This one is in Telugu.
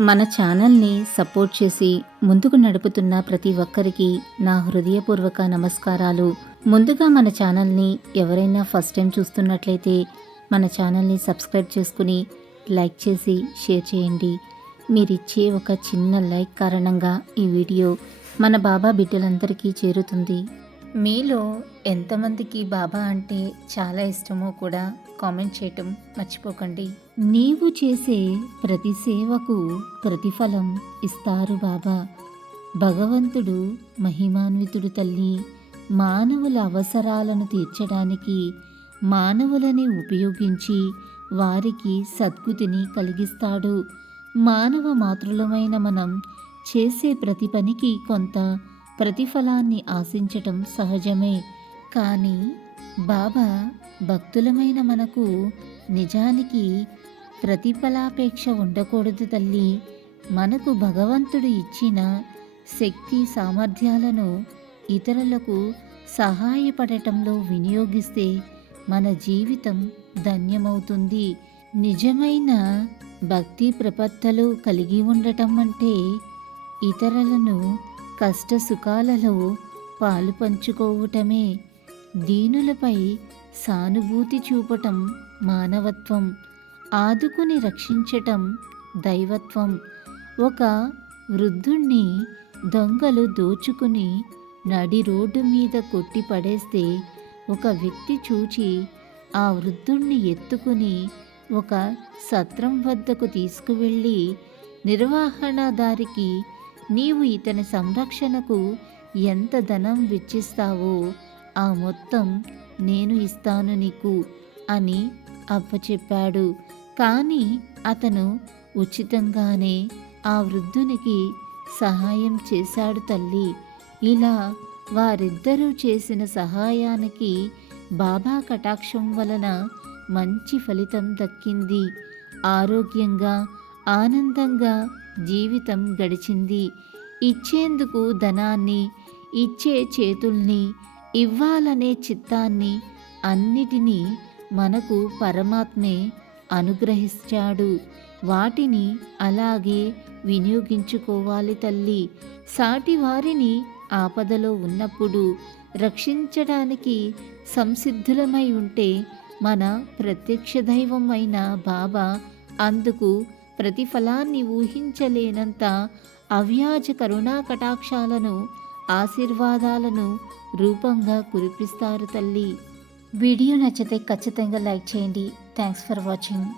మన ఛానల్ని సపోర్ట్ చేసి ముందుకు నడుపుతున్న ప్రతి ఒక్కరికి నా హృదయపూర్వక నమస్కారాలు. ముందుగా మన ఛానల్ని ఎవరైనా ఫస్ట్ టైం చూస్తున్నట్లయితే మన ఛానల్ని సబ్స్క్రైబ్ చేసుకుని లైక్ చేసి షేర్ చేయండి. మీరిచ్చే ఒక చిన్న లైక్ కారణంగా ఈ వీడియో మన బాబా బిడ్డలందరికీ చేరుతుంది. మీలో ఎంతమందికి బాబా అంటే చాలా ఇష్టమో కూడా కామెంట్ చేయటం మర్చిపోకండి. నీవు చేసే ప్రతి సేవకు ప్రతిఫలం ఇస్తారు బాబా. భగవంతుడు మహిమాన్వితుడు తల్లి. మానవుల అవసరాలను తీర్చడానికి మానవులని ఉపయోగించి వారికి సద్గతిని కలిగిస్తాడు. మానవ మాతృలమైన మనం చేసే ప్రతి పనికి కొంత ప్రతిఫలాన్ని ఆశించటం సహజమే. కానీ బాబా భక్తులమైన మనకు నిజానికి ప్రతిఫలాపేక్ష ఉండకూడదు తల్లి. మనకు భగవంతుడు ఇచ్చిన శక్తి సామర్థ్యాలను ఇతరులకు సహాయపడటంలో వినియోగిస్తే మన జీవితం ధన్యమవుతుంది. నిజమైన భక్తి ప్రపత్తలు కలిగి ఉండటం అంటే ఇతరులను కష్ట సుఖాలలో పాలు పంచుకోవటమే. దీనులపై సానుభూతి చూపటం మానవత్వం, ఆదుకుని రక్షించటం దైవత్వం. ఒక వృద్ధుణ్ణి దొంగలు దోచుకుని నడి రోడ్డు మీద కొట్టి పడేస్తే ఒక వ్యక్తి చూచి ఆ వృద్ధుణ్ణి ఎత్తుకుని ఒక సత్రం వద్దకు తీసుకువెళ్ళి నిర్వహణదారికి నీవు ఇతని సంరక్షణకు ఎంత ధనం వెచ్చిస్తావో ఆ మొత్తం నేను ఇస్తాను నీకు అని అప్పచెప్పాడు. కానీ అతను ఉచితంగానే ఆ వృద్ధునికి సహాయం చేశాడు తల్లి. ఇలా వారిద్దరూ చేసిన సహాయానికి బాబా కటాక్షం వలన మంచి ఫలితం దక్కింది. ఆరోగ్యంగా ఆనందంగా జీవితం గడిచింది. ఇచ్చేందుకు ధనాన్ని, ఇచ్చే చేతుల్ని, ఇవ్వాలనే చిత్తాన్ని అన్నిటినీ మనకు పరమాత్మే అనుగ్రహించాడు. వాటిని అలాగే వినియోగించుకోవాలి తల్లి. సాటి వారిని ఆపదలో ఉన్నప్పుడు రక్షించడానికి సంసిద్ధులమై ఉంటే మన ప్రత్యక్ష దైవం అయిన బాబా అందుకు ప్రతిఫలాన్ని ఊహించలేనంత అవ్యాజ కరుణా కటాక్షాలను ఆశీర్వాదాలను రూపంగా కురిపిస్తారు తల్లి. వీడియో నచ్చితే ఖచ్చితంగా లైక్ చేయండి. Thanks for watching.